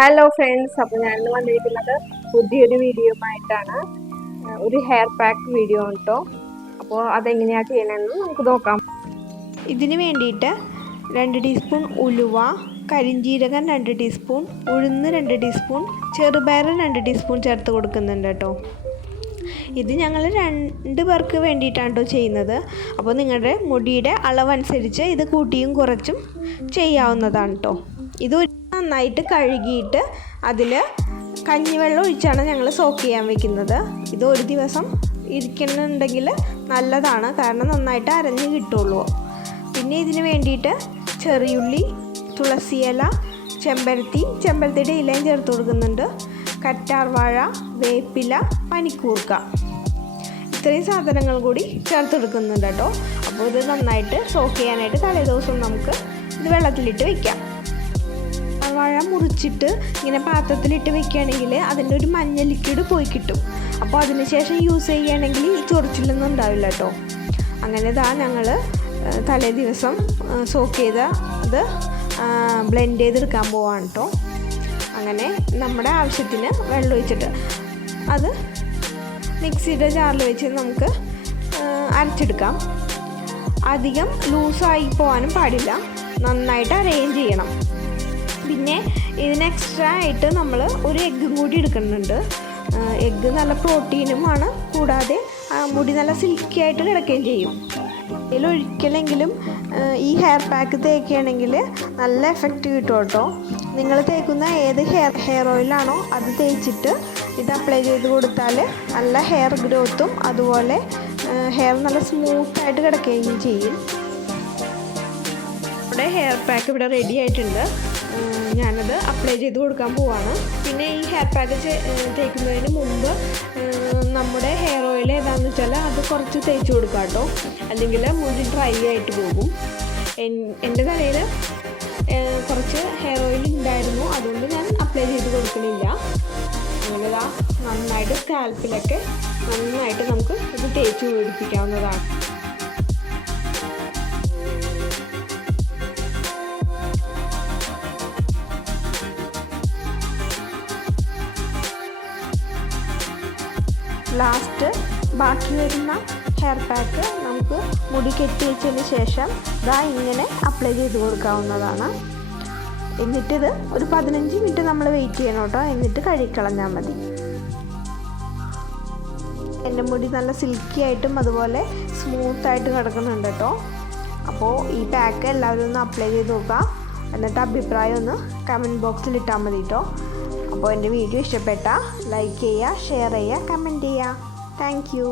Hello friends, അപ്പോൾ ഞാൻ വന്നിരിക്കുന്നത് പുതിയൊരു വീഡിയോയുമായിട്ടാണ്. ഒരു ഹെയർ പാക്ക് വീഡിയോ കേട്ടോ. അപ്പോൾ അതെങ്ങനെയാണ് ചെയ്യണമെന്ന് നമുക്ക് നോക്കാം. ഇതിന് വേണ്ടിയിട്ട് 2 ടീസ്പൂൺ ഉലുവ, കരിഞ്ജീരകം 2 ടീസ്പൂൺ, ഉഴുന്ന് 2 ടീസ്പൂൺ, ചെറുപയർ 2 ടീസ്പൂൺ ചേർത്ത് കൊടുക്കുന്നുണ്ട് കേട്ടോ. ഇത് ഞങ്ങൾ 2 പേർക്ക് വേണ്ടിയിട്ടാണ് കേട്ടോ ചെയ്യുന്നത്. അപ്പോൾ നിങ്ങളുടെ മുടിയുടെ അളവനുസരിച്ച് ഇത് കൂട്ടിയും കുറച്ചും ചെയ്യാവുന്നതാണ് കേട്ടോ. ഇത് നന്നായിട്ട് കഴുകിയിട്ട് അതിൽ കഞ്ഞിവെള്ളം ഒഴിച്ചാണ് ഞങ്ങൾ സോക്ക് ചെയ്യാൻ വെക്കുന്നത്. ഇത് ഒരു ദിവസം ഇരിക്കുന്നുണ്ടെങ്കിൽ നല്ലതാണ്, കാരണം നന്നായിട്ട് അരഞ്ഞ് കിട്ടുള്ളൂ. പിന്നെ ഇതിന് വേണ്ടിയിട്ട് ചെറിയുള്ളി, തുളസിയില, ചെമ്പരത്തിയുടെ ഇലയും ചേർത്ത് കൊടുക്കുന്നുണ്ട്, കറ്റാർവാഴ, വേപ്പില, പനിക്കൂർക്ക, ഇത്രയും സാധനങ്ങൾ കൂടി ചേർത്ത് കൊടുക്കുന്നുണ്ട് കേട്ടോ. അപ്പോൾ ഇത് നന്നായിട്ട് സോക്ക് ചെയ്യാനായിട്ട് തലേദിവസം നമുക്ക് ഇത് വെള്ളത്തിലിട്ട് വയ്ക്കാം. വാഴ മുറിച്ചിട്ട് ഇങ്ങനെ പാത്രത്തിലിട്ട് വെക്കുകയാണെങ്കിൽ അതിൻ്റെ ഒരു മഞ്ഞ ലിക്വിഡ് പോയി കിട്ടും. അപ്പോൾ അതിന് ശേഷം യൂസ് ചെയ്യുകയാണെങ്കിൽ ഈ ചൊറിച്ചിലൊന്നും ഉണ്ടാവില്ല കേട്ടോ. അങ്ങനെ ഞങ്ങൾ തലേ ദിവസം സോക്ക് ചെയ്ത അത് ബ്ലെൻഡ് ചെയ്തെടുക്കാൻ പോവാണ് കേട്ടോ. അങ്ങനെ നമ്മുടെ ആവശ്യത്തിന് വെള്ളം ഒഴിച്ചിട്ട് അത് മിക്സിയുടെ ജാറിൽ വെച്ച് നമുക്ക് അരച്ചെടുക്കാം. അധികം ലൂസായി പോകാനും പാടില്ല, നന്നായിട്ട് അരേഞ്ച് ചെയ്യണം. പിന്നെ ഇതിന് എക്സ്ട്രാ ആയിട്ട് നമ്മൾ ഒരു എഗ്ഗും കൂടി എടുക്കുന്നുണ്ട്. എഗ്ഗ് നല്ല പ്രോട്ടീനുമാണ്, കൂടാതെ മുടി നല്ല സിൽക്കി ആയിട്ട് കിടക്കുകയും ചെയ്യും. ഇതിലൊരിക്കലെങ്കിലും ഈ ഹെയർ പാക്ക് തേക്കുകയാണെങ്കിൽ നല്ല എഫക്റ്റ് കിട്ടും കേട്ടോ. നിങ്ങൾ തേക്കുന്ന ഏത് ഹെയർ ഓയിലാണോ അത് തേച്ചിട്ട് ഇത് അപ്ലൈ ചെയ്ത് കൊടുത്താൽ നല്ല ഹെയർ ഗ്രോത്തും അതുപോലെ ഹെയർ നല്ല സ്മൂത്തായിട്ട് കിടക്കുകയും ചെയ്യും. നമ്മുടെ ഹെയർ പാക്ക് ഇവിടെ റെഡി ആയിട്ടുണ്ട്. ഞാനത് അപ്ലൈ ചെയ്ത് കൊടുക്കാൻ പോവാണ്. പിന്നെ ഈ ഹെയർ പാക്ക് തേക്കുന്നതിന് മുമ്പ് നമ്മുടെ ഹെയർ ഓയിൽ ഏതാണെന്ന് വെച്ചാൽ അത് കുറച്ച് തേച്ച് കൊടുക്കാം കേട്ടോ, അല്ലെങ്കിൽ മുടി ഡ്രൈ ആയിട്ട് പോകും. എൻ്റെ തലയിൽ കുറച്ച് ഹെയർ ഓയിൽ ഉണ്ടായിരുന്നു, അതുകൊണ്ട് ഞാൻ അപ്ലൈ ചെയ്ത് കൊടുക്കണില്ല. അങ്ങനെ നന്നായിട്ട് സ്കാൽപ്പിലൊക്കെ നന്നായിട്ട് നമുക്ക് ഇത് തേച്ച് പിടിപ്പിക്കാവുന്നതാണ്. ലാസ്റ്റ് ബാക്കി വരുന്ന ഹെയർ പാക്ക് നമുക്ക് മുടി കെട്ടി വെച്ചതിന് ശേഷം ഇങ്ങനെ അപ്ലൈ ചെയ്ത് കൊടുക്കാവുന്നതാണ്. എന്നിട്ടിത് ഒരു 15 മിനിറ്റ് നമ്മൾ വെയിറ്റ് ചെയ്യണം കേട്ടോ. എന്നിട്ട് കഴുകിക്കളഞ്ഞാൽ മതി. എൻ്റെ മുടി നല്ല സിൽക്കി ആയിട്ടും അതുപോലെ സ്മൂത്തായിട്ട് കിടക്കുന്നുണ്ട് കേട്ടോ. അപ്പോൾ ഈ പാക്ക് എല്ലാവരും ഒന്ന് അപ്ലൈ ചെയ്ത് നോക്കുക. എന്നിട്ട് അഭിപ്രായം ഒന്ന് കമൻറ്റ് ബോക്സിൽ ഇട്ടാൽ മതി കേട്ടോ. അപ്പോൾ എൻ്റെ വീഡിയോ ഇഷ്ടപ്പെട്ടാൽ ലൈക്ക് ചെയ്യുക, ഷെയർ ചെയ്യുക, കമൻറ്റ് ചെയ്യുക. Thank you.